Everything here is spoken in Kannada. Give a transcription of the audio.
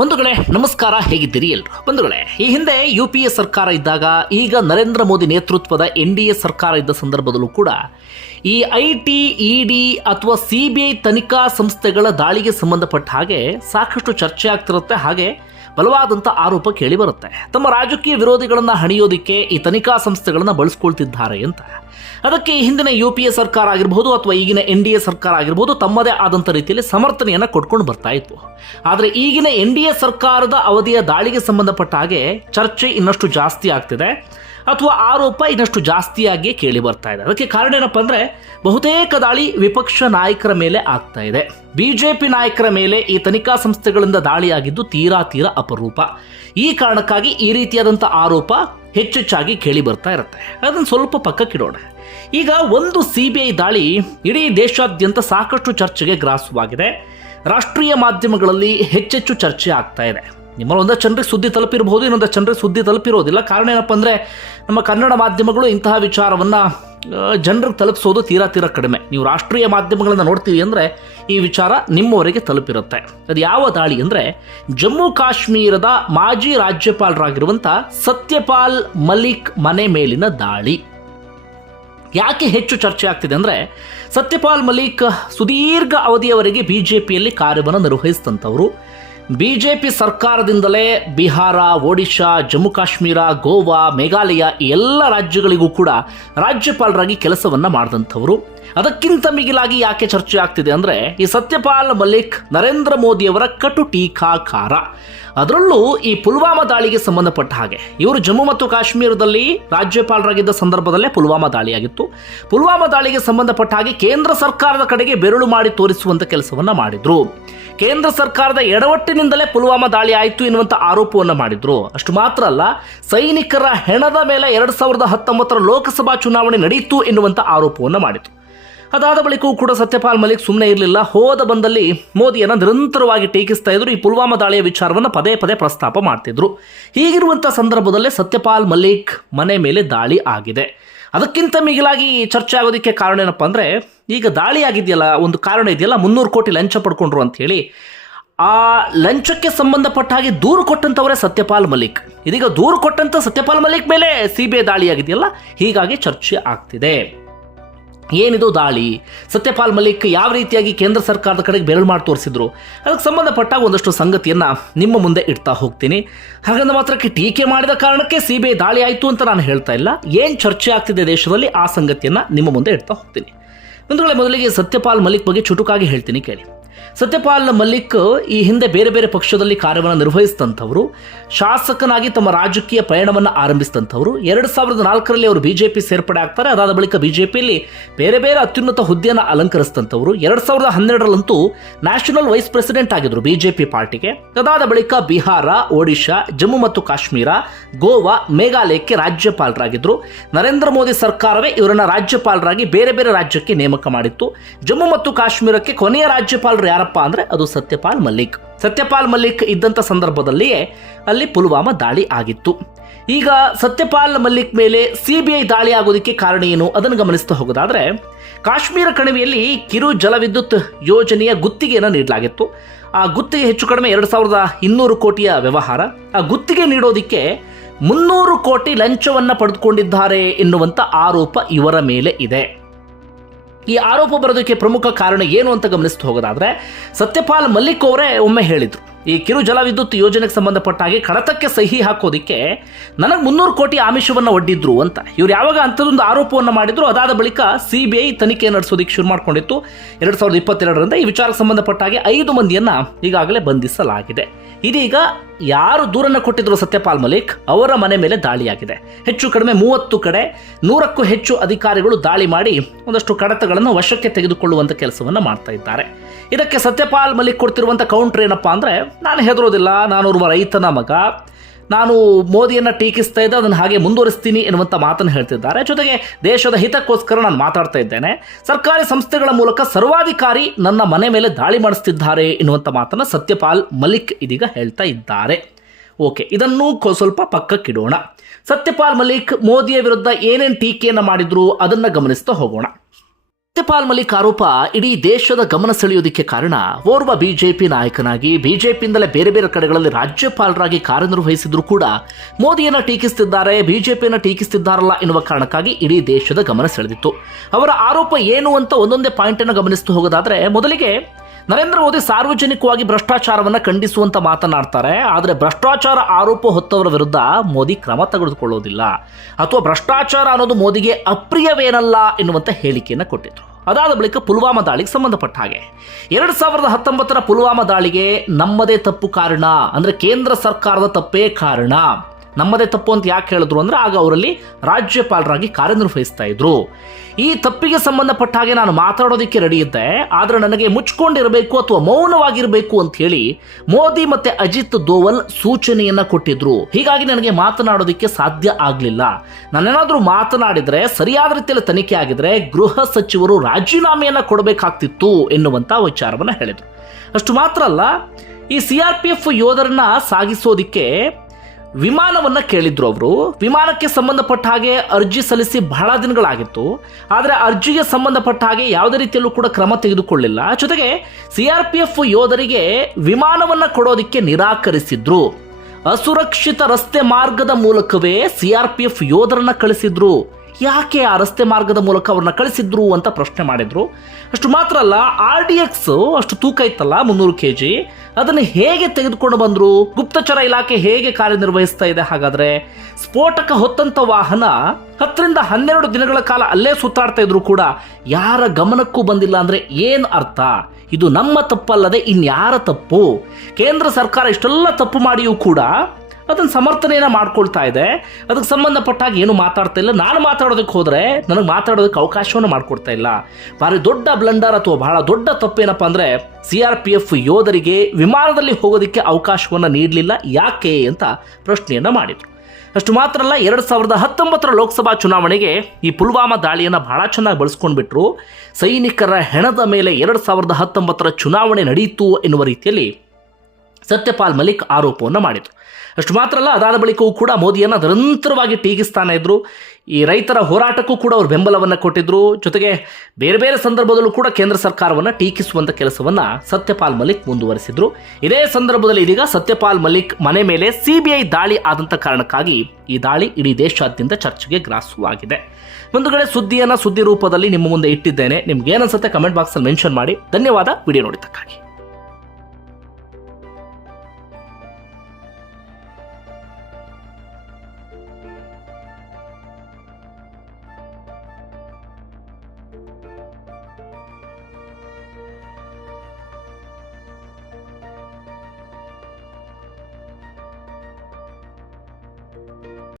ಬಂಧುಗಳೇ ನಮಸ್ಕಾರ, ಹೇಗಿದ್ದೀರಿ ಎಲ್ಲರೂ? ಬಂಧುಗಳೇ, ಈ ಹಿಂದೆ UPA ಸರ್ಕಾರ ಇದ್ದಾಗ, ಈಗ ನರೇಂದ್ರ ಮೋದಿ ನೇತೃತ್ವದ NDA ಸರ್ಕಾರ ಇದ್ದ ಸಂದರ್ಭದಲ್ಲೂ ಕೂಡ ಈ IT, ED ಅಥವಾ CBI ತನಿಖಾ ಸಂಸ್ಥೆಗಳ ದಾಳಿಗೆ ಸಂಬಂಧಪಟ್ಟ ಹಾಗೆ ಸಾಕಷ್ಟು ಚರ್ಚೆ ಆಗ್ತಿರುತ್ತೆ. ಹಾಗೆ ಬಲವಾದಂಥ ಆರೋಪ ಕೇಳಿ ಬರುತ್ತೆ. ತಮ್ಮ ರಾಜಕೀಯ ವಿರೋಧಿಗಳನ್ನು ಹಣಿಯೋದಿಕ್ಕೆ ಈ ತನಿಖಾ ಸಂಸ್ಥೆಗಳನ್ನು ಬಳಸ್ಕೊಳ್ತಿದ್ದಾರೆ ಅಂತ. ಅದಕ್ಕೆ ಹಿಂದಿನ UPA ಸರ್ಕಾರ ಆಗಿರಬಹುದು ಅಥವಾ ಈಗಿನ NDA ಸರ್ಕಾರ ಆಗಿರಬಹುದು ತಮ್ಮದೇ ಆದಂಥ ರೀತಿಯಲ್ಲಿ ಸಮರ್ಥನೆಯನ್ನು ಕೊಟ್ಕೊಂಡು ಬರ್ತಾ ಇತ್ತು. ಆದರೆ ಈಗಿನ NDA ಸರ್ಕಾರದ ಅವಧಿಯ ದಾಳಿಗೆ ಸಂಬಂಧಪಟ್ಟ ಹಾಗೆ ಚರ್ಚೆ ಇನ್ನಷ್ಟು ಜಾಸ್ತಿ ಆಗ್ತಿದೆ ಅಥವಾ ಆರೋಪ ಇನ್ನಷ್ಟು ಜಾಸ್ತಿಯಾಗಿ ಕೇಳಿ ಬರ್ತಾ ಇದೆ. ಅದಕ್ಕೆ ಕಾರಣ ಏನಪ್ಪ ಅಂದರೆ, ಬಹುತೇಕ ದಾಳಿ ವಿಪಕ್ಷ ನಾಯಕರ ಮೇಲೆ ಆಗ್ತಾ ಇದೆ. BJP ನಾಯಕರ ಮೇಲೆ ಈ ತನಿಖಾ ಸಂಸ್ಥೆಗಳಿಂದ ದಾಳಿಯಾಗಿದ್ದು ತೀರಾ ಅಪರೂಪ. ಈ ಕಾರಣಕ್ಕಾಗಿ ಈ ರೀತಿಯಾದಂಥ ಆರೋಪ ಹೆಚ್ಚೆಚ್ಚಾಗಿ ಕೇಳಿ ಬರ್ತಾ ಇರುತ್ತೆ. ಅದನ್ನು ಸ್ವಲ್ಪ ಪಕ್ಕಕ್ಕಿಡೋಣ. ಈಗ ಒಂದು CBI ದಾಳಿ ಇಡೀ ದೇಶಾದ್ಯಂತ ಸಾಕಷ್ಟು ಚರ್ಚೆಗೆ ಗ್ರಾಸವಾಗಿದೆ. ರಾಷ್ಟ್ರೀಯ ಮಾಧ್ಯಮಗಳಲ್ಲಿ ಹೆಚ್ಚೆಚ್ಚು ಚರ್ಚೆ ಆಗ್ತಾ ಇದೆ. ನಿಮ್ಮಲ್ಲಿ ಒಂದಷ್ಟು ಜನರಿಗೆ ಸುದ್ದಿ ತಲುಪಿರಬಹುದು, ಇನ್ನೊಂದಷ್ಟು ಜನರಿಗೆ ಸುದ್ದಿ ತಲುಪಿರೋದಿಲ್ಲ. ಕಾರಣ ಏನಪ್ಪ ಅಂದರೆ, ನಮ್ಮ ಕನ್ನಡ ಮಾಧ್ಯಮಗಳು ಇಂತಹ ವಿಚಾರವನ್ನು ಜನರಿಗೆ ತಲುಪಿಸೋದು ತೀರಾ ಕಡಿಮೆ. ನೀವು ರಾಷ್ಟ್ರೀಯ ಮಾಧ್ಯಮಗಳನ್ನು ನೋಡ್ತೀವಿ ಅಂದರೆ ಈ ವಿಚಾರ ನಿಮ್ಮವರೆಗೆ ತಲುಪಿರುತ್ತೆ. ಅದು ಯಾವ ದಾಳಿ ಅಂದರೆ, ಜಮ್ಮು ಕಾಶ್ಮೀರದ ಮಾಜಿ ರಾಜ್ಯಪಾಲರಾಗಿರುವಂಥ ಸತ್ಯಪಾಲ್ ಮಲಿಕ್ ಮನೆ ಮೇಲಿನ ದಾಳಿ. ಯಾಕೆ ಹೆಚ್ಚು ಚರ್ಚೆ ಆಗ್ತಿದೆ ಅಂದರೆ, ಸತ್ಯಪಾಲ್ ಮಲಿಕ್ ಸುದೀರ್ಘ ಅವಧಿಯವರೆಗೆ BJPಯಲ್ಲಿ ಕಾರ್ಯವನ್ನು ನಿರ್ವಹಿಸಿದಂಥವರು. BJP ಸರ್ಕಾರದಿಂದಲೇ ಬಿಹಾರ, ಒಡಿಶಾ, ಜಮ್ಮು ಕಾಶ್ಮೀರ, ಗೋವಾ, ಮೇಘಾಲಯ ಈ ಎಲ್ಲ ರಾಜ್ಯಗಳಿಗೂ ಕೂಡ ರಾಜ್ಯಪಾಲರಾಗಿ ಕೆಲಸವನ್ನು ಮಾಡಿದಂಥವರು. ಅದಕ್ಕಿಂತ ಮಿಗಿಲಾಗಿ ಯಾಕೆ ಚರ್ಚೆ ಆಗ್ತಿದೆ ಅಂದರೆ, ಈ ಸತ್ಯಪಾಲ್ ಮಲಿಕ್ ನರೇಂದ್ರ ಮೋದಿಯವರ ಕಟು ಟೀಕಾಕಾರ. ಅದರಲ್ಲೂ ಈ ಪುಲ್ವಾಮಾ ದಾಳಿಗೆ ಸಂಬಂಧಪಟ್ಟ ಹಾಗೆ ಇವರು ಜಮ್ಮು ಮತ್ತು ಕಾಶ್ಮೀರದಲ್ಲಿ ರಾಜ್ಯಪಾಲರಾಗಿದ್ದ ಸಂದರ್ಭದಲ್ಲೇ ಪುಲ್ವಾಮಾ ದಾಳಿಯಾಗಿತ್ತು. ಪುಲ್ವಾಮಾ ದಾಳಿಗೆ ಸಂಬಂಧಪಟ್ಟ ಹಾಗೆ ಕೇಂದ್ರ ಸರ್ಕಾರದ ಕಡೆಗೆ ಬೆರಳು ಮಾಡಿ ತೋರಿಸುವಂಥ ಕೆಲಸವನ್ನು ಮಾಡಿದ್ರು. ಕೇಂದ್ರ ಸರ್ಕಾರದ ಎಡವಟ್ಟಿನಿಂದಲೇ ಪುಲ್ವಾಮಾ ದಾಳಿ ಆಯಿತು ಎನ್ನುವಂಥ ಆರೋಪವನ್ನು ಮಾಡಿದ್ರು. ಅಷ್ಟು ಮಾತ್ರ ಅಲ್ಲ, ಸೈನಿಕರ ಹೆಣದ ಮೇಲೆ 2019 ಲೋಕಸಭಾ ಚುನಾವಣೆ ನಡೆಯಿತು ಎನ್ನುವಂಥ ಆರೋಪವನ್ನು ಮಾಡಿತು. ಅದಾದ ಬಳಿಕವೂ ಕೂಡ ಸತ್ಯಪಾಲ್ ಮಲಿಕ್ ಸುಮ್ಮನೆ ಇರಲಿಲ್ಲ. ಹೋದ ಬಂದಲ್ಲಿ ಮೋದಿಯನ್ನು ನಿರಂತರವಾಗಿ ಟೀಕಿಸ್ತಾ ಇದ್ರು. ಈ ಪುಲ್ವಾಮಾ ದಾಳಿಯ ವಿಚಾರವನ್ನು ಪದೇ ಪ್ರಸ್ತಾಪ ಮಾಡ್ತಿದ್ರು. ಹೀಗಿರುವಂಥ ಸಂದರ್ಭದಲ್ಲೇ ಸತ್ಯಪಾಲ್ ಮಲಿಕ್ ಮನೆ ಮೇಲೆ ದಾಳಿ ಆಗಿದೆ. ಅದಕ್ಕಿಂತ ಮಿಗಿಲಾಗಿ ಚರ್ಚೆ ಆಗೋದಕ್ಕೆ ಕಾರಣ ಏನಪ್ಪ ಅಂದರೆ, ಈಗ ದಾಳಿ ಆಗಿದೆಯಲ್ಲ, ಒಂದು ಕಾರಣ ಇದೆಯಲ್ಲ, 300 ಕೋಟಿ ಲಂಚ ಪಡ್ಕೊಂಡ್ರು ಅಂತ ಹೇಳಿ ಆ ಲಂಚಕ್ಕೆ ಸಂಬಂಧಪಟ್ಟ ಹಾಗೆ ದೂರು ಕೊಟ್ಟಂಥವರೇ ಸತ್ಯಪಾಲ್ ಮಲಿಕ್. ಇದೀಗ ದೂರು ಕೊಟ್ಟಂಥ ಸತ್ಯಪಾಲ್ ಮಲಿಕ್ ಮೇಲೆ CBI ದಾಳಿ ಆಗಿದೆಯಲ್ಲ, ಹೀಗಾಗಿ ಚರ್ಚೆ ಆಗ್ತಿದೆ. ಏನಿದು ದಾಳಿ? ಸತ್ಯಪಾಲ್ ಮಲಿಕ್ ಯಾವ ರೀತಿಯಾಗಿ ಕೇಂದ್ರ ಸರ್ಕಾರದ ಕಡೆಗೆ ಬೆರಳು ಮಾಡಿ ತೋರಿಸಿದ್ರು, ಅದಕ್ಕೆ ಸಂಬಂಧಪಟ್ಟ ಒಂದಷ್ಟು ಸಂಗತಿಯನ್ನು ನಿಮ್ಮ ಮುಂದೆ ಇಡ್ತಾ ಹೋಗ್ತೀನಿ. ಹಾಗಂದ ಮಾತ್ರಕ್ಕೆ ಟೀಕೆ ಮಾಡಿದ ಕಾರಣಕ್ಕೆ CBI ದಾಳಿ ಆಯಿತು ಅಂತ ನಾನು ಹೇಳ್ತಾ ಇಲ್ಲ. ಏನು ಚರ್ಚೆ ಆಗ್ತಿದೆ ದೇಶದಲ್ಲಿ ಆ ಸಂಗತಿಯನ್ನು ನಿಮ್ಮ ಮುಂದೆ ಇಡ್ತಾ ಹೋಗ್ತೀನಿ. ಒಂದು ವೇಳೆ ಮೊದಲಿಗೆ ಸತ್ಯಪಾಲ್ ಮಲಿಕ್ ಬಗ್ಗೆ ಚುಟುಕಾಗಿ ಹೇಳ್ತೀನಿ, ಕೇಳಿ. ಸತ್ಯಪಾಲ್ ಮಲಿಕ್ ಈ ಹಿಂದೆ ಬೇರೆ ಬೇರೆ ಕಾರ್ಯವನ್ನು ನಿರ್ವಹಿಸಿದಂಥವರು. ಶಾಸಕನಾಗಿ ತಮ್ಮ ರಾಜಕೀಯ ಪಯಣವನ್ನು ಆರಂಭಿಸಿದಂಥವರು. 2004ರಲ್ಲಿ ಅವರು BJP ಸೇರ್ಪಡೆ ಆಗ್ತಾರೆ. ಅದಾದ ಬಳಿಕ BJPಯಲ್ಲಿ ಬೇರೆ ಅತ್ಯುನ್ನತ ಹುದ್ದೆಯನ್ನು ಅಲಂಕರಿಸಿದಂಥವರು. 2012ರಲ್ಲಂತೂ ನ್ಯಾಷನಲ್ ವೈಸ್ ಪ್ರೆಸಿಡೆಂಟ್ ಆಗಿದ್ರು BJP ಪಾರ್ಟಿಗೆ. ಅದಾದ ಬಳಿಕ ಬಿಹಾರ, ಒಡಿಶಾ, ಜಮ್ಮು ಮತ್ತು ಕಾಶ್ಮೀರ, ಗೋವಾ, ಮೇಘಾಲಯಕ್ಕೆ ರಾಜ್ಯಪಾಲರಾಗಿದ್ದರು. ನರೇಂದ್ರ ಮೋದಿ ಸರ್ಕಾರವೇ ಇವರನ್ನ ರಾಜ್ಯಪಾಲರಾಗಿ ಬೇರೆ ರಾಜ್ಯಕ್ಕೆ ನೇಮಕ ಮಾಡಿತ್ತು. ಜಮ್ಮು ಮತ್ತು ಕಾಶ್ಮೀರಕ್ಕೆ ಕೊನೆಯ ರಾಜ್ಯಪಾಲರು ಯಾರಪ್ಪ ಅಂದರೆ ಅದು ಸತ್ಯಪಾಲ್ ಮಲಿಕ್. ಸತ್ಯಪಾಲ್ ಮಲಿಕ್ ಇದ್ದಂಥ ಸಂದರ್ಭದಲ್ಲಿಯೇ ಅಲ್ಲಿ ಪುಲ್ವಾಮಾ ದಾಳಿ ಆಗಿತ್ತು. ಈಗ ಸತ್ಯಪಾಲ್ ಮಲಿಕ್ ಮೇಲೆ CBI ದಾಳಿ ಆಗೋದಕ್ಕೆ ಕಾರಣ ಏನು ಅದನ್ನು ಗಮನಿಸ್ತಾ ಹೋಗೋದಾದ್ರೆ, ಕಾಶ್ಮೀರ ಕಣಿವೆಯಲ್ಲಿ ಕಿರು ಜಲವಿದ್ಯುತ್ ಯೋಜನೆಯ ಗುತ್ತಿಗೆಯನ್ನು ನೀಡಲಾಗಿತ್ತು. ಆ ಗುತ್ತಿಗೆ ಹೆಚ್ಚು ಕಡಿಮೆ 2200 ಕೋಟಿಯ ವ್ಯವಹಾರ. ಆ ಗುತ್ತಿಗೆ ನೀಡೋದಕ್ಕೆ 300 ಕೋಟಿ ಲಂಚವನ್ನು ಪಡೆದುಕೊಂಡಿದ್ದಾರೆ ಎನ್ನುವಂಥ ಆರೋಪ ಇವರ ಮೇಲೆ ಇದೆ. ಈ ಆರೋಪ ಬರೋದಕ್ಕೆ ಪ್ರಮುಖ ಕಾರಣ ಏನು ಅಂತ ಗಮನಿಸ್ತಾ ಹೋಗೋದಾದ್ರೆ, ಸತ್ಯಪಾಲ್ ಮಲಿಕ್ ಅವರೇ ಒಮ್ಮೆ ಹೇಳಿದ್ರು, ಈ ಕಿರು ಜಲವಿದ್ಯುತ್ ಯೋಜನೆಗೆ ಸಂಬಂಧಪಟ್ಟ ಹಾಗೆ ಕಡತಕ್ಕೆ ಸಹಿ ಹಾಕೋದಿಕ್ಕೆ ನನಗೆ 300 ಕೋಟಿ ಆಮಿಷವನ್ನು ಒಡ್ಡಿದ್ರು ಅಂತ. ಇವ್ರು ಯಾವಾಗ ಅಂಥದ್ದೊಂದು ಆರೋಪವನ್ನು ಮಾಡಿದ್ರು, ಅದಾದ ಬಳಿಕ CBI ತನಿಖೆ ನಡೆಸೋದಕ್ಕೆ ಶುರು ಮಾಡಿಕೊಂಡಿತ್ತು 2022ರಿಂದ. ಈ ವಿಚಾರಕ್ಕೆ ಸಂಬಂಧಪಟ್ಟ ಹಾಗೆ 5 ಮಂದಿಯನ್ನು ಈಗಾಗಲೇ ಬಂಧಿಸಲಾಗಿದೆ. ಇದೀಗ ಯಾರು ದೂರನ್ನು ಕೊಟ್ಟಿದ್ರು ಸತ್ಯಪಾಲ್ ಮಲಿಕ್ ಅವರ ಮನೆ ಮೇಲೆ ದಾಳಿಯಾಗಿದೆ. ಹೆಚ್ಚು ಕಡಿಮೆ 30 ಕಡೆ 100ಕ್ಕೂ ಹೆಚ್ಚು ಅಧಿಕಾರಿಗಳು ದಾಳಿ ಮಾಡಿ ಒಂದಷ್ಟು ಕಡತಗಳನ್ನು ವಶಕ್ಕೆ ತೆಗೆದುಕೊಳ್ಳುವಂಥ ಕೆಲಸವನ್ನು ಮಾಡ್ತಾ ಇದ್ದಾರೆ. ಇದಕ್ಕೆ ಸತ್ಯಪಾಲ್ ಮಲಿಕ್ ಕೊಡ್ತಿರುವಂಥ ಕೌಂಟರ್ ಏನಪ್ಪಾ ಅಂದರೆ, ನಾನು ಹೆದರೋದಿಲ್ಲ, ನಾನೋರ್ವ ರೈತನ ಮಗ, ನಾನು ಮೋದಿಯನ್ನು ಟೀಕಿಸ್ತಾ ಇದ್ದೆ, ಅದನ್ನು ಹಾಗೆ ಮುಂದುವರಿಸ್ತೀನಿ ಎನ್ನುವಂಥ ಮಾತನ್ನು ಹೇಳ್ತಿದ್ದಾರೆ. ಜೊತೆಗೆ ದೇಶದ ಹಿತಕ್ಕೋಸ್ಕರ ನಾನು ಮಾತಾಡ್ತಾ ಇದ್ದೇನೆ, ಸರ್ಕಾರಿ ಸಂಸ್ಥೆಗಳ ಮೂಲಕ ಸರ್ವಾಧಿಕಾರಿ ನನ್ನ ಮನೆ ಮೇಲೆ ದಾಳಿ ಮಾಡಿಸ್ತಿದ್ದಾರೆ ಎನ್ನುವಂಥ ಮಾತನ್ನು ಸತ್ಯಪಾಲ್ ಮಲಿಕ್ ಇದೀಗ ಹೇಳ್ತಾ ಇದ್ದಾರೆ. ಓಕೆ, ಇದನ್ನು ಸ್ವಲ್ಪ ಪಕ್ಕಕ್ಕಿಡೋಣ. ಸತ್ಯಪಾಲ್ ಮಲಿಕ್ ಮೋದಿಯ ವಿರುದ್ಧ ಏನೇನು ಟೀಕೆಯನ್ನು ಮಾಡಿದ್ರು ಅದನ್ನು ಗಮನಿಸ್ತಾ ಹೋಗೋಣ. ಸತ್ಯಪಾಲ್ ಮಲಿಕ್ ಆರೋಪ ಇಡೀ ದೇಶದ ಗಮನ ಸೆಳೆಯೋದಕ್ಕೆ ಕಾರಣ ಓರ್ವ ಬಿಜೆಪಿ ನಾಯಕನಾಗಿ ಬಿಜೆಪಿಯಿಂದಲೇ ಬೇರೆ ಬೇರೆ ಕಡೆಗಳಲ್ಲಿ ರಾಜ್ಯಪಾಲರಾಗಿ ಕಾರ್ಯನಿರ್ವಹಿಸಿದ್ರು ಕೂಡ ಮೋದಿಯನ್ನ ಟೀಕಿಸುತ್ತಿದ್ದಾರೆ, ಬಿಜೆಪಿಯನ್ನು ಟೀಕಿಸುತ್ತಿದ್ದಾರಲ್ಲ ಎನ್ನುವ ಕಾರಣಕ್ಕಾಗಿ ಇಡೀ ದೇಶದ ಗಮನ ಸೆಳೆದಿತ್ತು. ಅವರ ಆರೋಪ ಏನು ಅಂತ ಒಂದೊಂದೇ ಪಾಯಿಂಟ್ ಅನ್ನು ಗಮನಿಸ್ತು ಹೋಗೋದಾದ್ರೆ, ಮೊದಲಿಗೆ ನರೇಂದ್ರ ಮೋದಿ ಸಾರ್ವಜನಿಕವಾಗಿ ಭ್ರಷ್ಟಾಚಾರವನ್ನು ಖಂಡಿಸುವಂತ ಮಾತನಾಡ್ತಾರೆ. ಆದರೆ ಭ್ರಷ್ಟಾಚಾರ ಆರೋಪ ಹೊತ್ತವರ ವಿರುದ್ಧ ಮೋದಿ ಕ್ರಮ ತೆಗೆದುಕೊಳ್ಳೋದಿಲ್ಲ ಅಥವಾ ಭ್ರಷ್ಟಾಚಾರ ಅನ್ನೋದು ಮೋದಿಗೆ ಅಪ್ರಿಯವೇನಲ್ಲ ಎನ್ನುವಂತ ಹೇಳಿಕೆಯನ್ನು ಕೊಟ್ಟಿದ್ರು. ಅದಾದ ಬಳಿಕ ಪುಲ್ವಾಮಾ ದಾಳಿಗೆ ಸಂಬಂಧಪಟ್ಟ ಹಾಗೆ 2019 ಪುಲ್ವಾಮಾ ದಾಳಿಗೆ ನಮ್ಮದೇ ತಪ್ಪು ಕಾರಣ, ಅಂದ್ರೆ ಕೇಂದ್ರ ಸರ್ಕಾರದ ತಪ್ಪೇ ಕಾರಣ. ನಮ್ಮದೇ ತಪ್ಪು ಅಂತ ಯಾಕೆ ಹೇಳಿದ್ರು ಅಂದ್ರೆ, ಆಗ ಅವರಲ್ಲಿ ರಾಜ್ಯಪಾಲರಾಗಿ ಕಾರ್ಯನಿರ್ವಹಿಸ್ತಾ ಇದ್ರು. ಈ ತಪ್ಪಿಗೆ ಸಂಬಂಧಪಟ್ಟ ಹಾಗೆ ನಾನು ಮಾತಾಡೋದಕ್ಕೆ ರೆಡಿ ಇದ್ದೆ, ಆದರೆ ನನಗೆ ಮುಚ್ಕೊಂಡಿರಬೇಕು ಅಥವಾ ಮೌನವಾಗಿರಬೇಕು ಅಂತ ಹೇಳಿ ಮೋದಿ ಮತ್ತೆ ಅಜಿತ್ ದೋವಲ್ ಸೂಚನೆಯನ್ನ ಕೊಟ್ಟಿದ್ರು. ಹೀಗಾಗಿ ನನಗೆ ಮಾತನಾಡೋದಕ್ಕೆ ಸಾಧ್ಯ ಆಗಲಿಲ್ಲ. ನಾನೇನಾದ್ರೂ ಮಾತನಾಡಿದ್ರೆ ಸರಿಯಾದ ರೀತಿಯಲ್ಲಿ ತನಿಖೆ ಆಗಿದ್ರೆ ಗೃಹ ಸಚಿವರು ರಾಜೀನಾಮೆಯನ್ನ ಕೊಡಬೇಕಾಗ್ತಿತ್ತು ಎನ್ನುವಂತ ವಿಚಾರವನ್ನ ಹೇಳಿದ್ರು. ಅಷ್ಟು ಮಾತ್ರ ಅಲ್ಲ, ಈ CRPF ಯೋಧರನ್ನ ಸಾಗಿಸೋದಿಕ್ಕೆ ವಿಮಾನವನ್ನ ಕೇಳಿದ್ರು. ಅವರು ವಿಮಾನಕ್ಕೆ ಸಂಬಂಧಪಟ್ಟ ಹಾಗೆ ಅರ್ಜಿ ಸಲ್ಲಿಸಿ ಬಹಳ ದಿನಗಳಾಗಿತ್ತು. ಆದರೆ ಅರ್ಜಿಗೆ ಸಂಬಂಧಪಟ್ಟ ಹಾಗೆ ಯಾವುದೇ ರೀತಿಯಲ್ಲೂ ಕೂಡ ಕ್ರಮ ತೆಗೆದುಕೊಳ್ಳಿಲ್ಲ. ಜೊತೆಗೆ CRPF ಯೋಧರಿಗೆ ವಿಮಾನವನ್ನ ಕೊಡೋದಿಕ್ಕೆ ನಿರಾಕರಿಸಿದ್ರು. ಅಸುರಕ್ಷಿತ ರಸ್ತೆ ಮಾರ್ಗದ ಮೂಲಕವೇ CRPF ಯೋಧರನ್ನ ಕಳಿಸಿದ್ರು. ಯಾಕೆ ಆ ರಸ್ತೆ ಮಾರ್ಗದ ಮೂಲಕ ಅವ್ರನ್ನ ಕಳಿಸಿದ್ರು ಅಂತ ಪ್ರಶ್ನೆ ಮಾಡಿದ್ರು. ಅಷ್ಟು ಮಾತ್ರ ಅಲ್ಲ, RDX ಅಷ್ಟು ತೂಕ ಇತ್ತಲ್ಲ 300 kg, ಅದನ್ನು ಹೇಗೆ ತೆಗೆದುಕೊಂಡು ಬಂದ್ರು? ಗುಪ್ತಚರ ಇಲಾಖೆ ಹೇಗೆ ಕಾರ್ಯನಿರ್ವಹಿಸ್ತಾ ಇದೆ? ಹಾಗಾದ್ರೆ ಸ್ಫೋಟಕ ಹೊತ್ತಂತ ವಾಹನ 10 ರಿಂದ 12 ದಿನಗಳ ಕಾಲ ಅಲ್ಲೇ ಸುತ್ತಾಡ್ತಾ ಇದ್ರು ಕೂಡ ಯಾರ ಗಮನಕ್ಕೂ ಬಂದಿಲ್ಲ ಅಂದ್ರೆ ಏನ್ ಅರ್ಥ? ಇದು ನಮ್ಮ ತಪ್ಪಲ್ಲದೆ ಇನ್ಯಾರ ತಪ್ಪು? ಕೇಂದ್ರ ಸರ್ಕಾರ ಇಷ್ಟೆಲ್ಲ ತಪ್ಪು ಮಾಡಿಯೂ ಕೂಡ ಅದನ್ನು ಸಮರ್ಥನೆಯನ್ನ ಮಾಡ್ಕೊಳ್ತಾ ಇದೆ. ಅದಕ್ಕೆ ಸಂಬಂಧಪಟ್ಟಾಗ ಏನು ಮಾತಾಡ್ತಾ ಇಲ್ಲ. ನಾನು ಮಾತಾಡೋದಕ್ಕೆ ಹೋದ್ರೆ ನನಗೆ ಮಾತಾಡೋದಕ್ಕೆ ಅವಕಾಶವನ್ನು ಮಾಡ್ಕೊಡ್ತಾ ಇಲ್ಲ. ಭಾರಿ ದೊಡ್ಡ ಬ್ಲಂಡರ್ ಅಥವಾ ಬಹಳ ದೊಡ್ಡ ತಪ್ಪೇನಪ್ಪ ಅಂದ್ರೆ, CRPF ಯೋಧರಿಗೆ ವಿಮಾನದಲ್ಲಿ ಹೋಗೋದಕ್ಕೆ ಅವಕಾಶವನ್ನು ನೀಡಲಿಲ್ಲ, ಯಾಕೆ ಅಂತ ಪ್ರಶ್ನೆಯನ್ನ ಮಾಡಿದ್ರು. ಅಷ್ಟು ಮಾತ್ರ ಅಲ್ಲ, 2019 ಲೋಕಸಭಾ ಚುನಾವಣೆಗೆ ಈ ಪುಲ್ವಾಮಾ ದಾಳಿಯನ್ನು ಬಹಳ ಚೆನ್ನಾಗಿ ಬಳಸ್ಕೊಂಡ್ಬಿಟ್ರು. ಸೈನಿಕರ ಹೆಣದ ಮೇಲೆ 2019 ಚುನಾವಣೆ ನಡೆಯಿತು ಎನ್ನುವ ರೀತಿಯಲ್ಲಿ ಸತ್ಯಪಾಲ್ ಮಲಿಕ್ ಆರೋಪವನ್ನು ಮಾಡಿದರು. ಅಷ್ಟು ಮಾತ್ರ ಅಲ್ಲ, ಅದಾದ ಬಳಿಕವೂ ಕೂಡ ಮೋದಿಯನ್ನು ನಿರಂತರವಾಗಿ ಟೀಕಿಸ್ತಾನೆ ಇದ್ರು. ಈ ರೈತರ ಹೋರಾಟಕ್ಕೂ ಕೂಡ ಅವರು ಬೆಂಬಲವನ್ನು ಕೊಟ್ಟಿದ್ರು. ಜೊತೆಗೆ ಬೇರೆ ಬೇರೆ ಸಂದರ್ಭದಲ್ಲೂ ಕೂಡ ಕೇಂದ್ರ ಸರ್ಕಾರವನ್ನು ಟೀಕಿಸುವಂತ ಕೆಲಸವನ್ನ ಸತ್ಯಪಾಲ್ ಮಲಿಕ್ ಮುಂದುವರಿಸಿದ್ರು. ಇದೇ ಸಂದರ್ಭದಲ್ಲಿ ಇದೀಗ ಸತ್ಯಪಾಲ್ ಮಲಿಕ್ ಮನೆ ಮೇಲೆ CBI ದಾಳಿ ಆದಂತ ಕಾರಣಕ್ಕಾಗಿ ಈ ದಾಳಿ ಇಡೀ ದೇಶಾದ್ಯಂತ ಚರ್ಚೆಗೆ ಗ್ರಾಸವಾಗಿದೆ. ಒಂದು ಕಡೆ ಸುದ್ದಿ ರೂಪದಲ್ಲಿ ನಿಮ್ಮ ಮುಂದೆ ಇಟ್ಟಿದ್ದೇನೆ. ನಿಮ್ಗೆ ಏನನ್ಸುತ್ತೆ ಕಮೆಂಟ್ ಬಾಕ್ಸ್ ಅಲ್ಲಿ ಮೆನ್ಷನ್ ಮಾಡಿ. ಧನ್ಯವಾದ ವಿಡಿಯೋ ನೋಡಿದ್ದಕ್ಕಾಗಿ.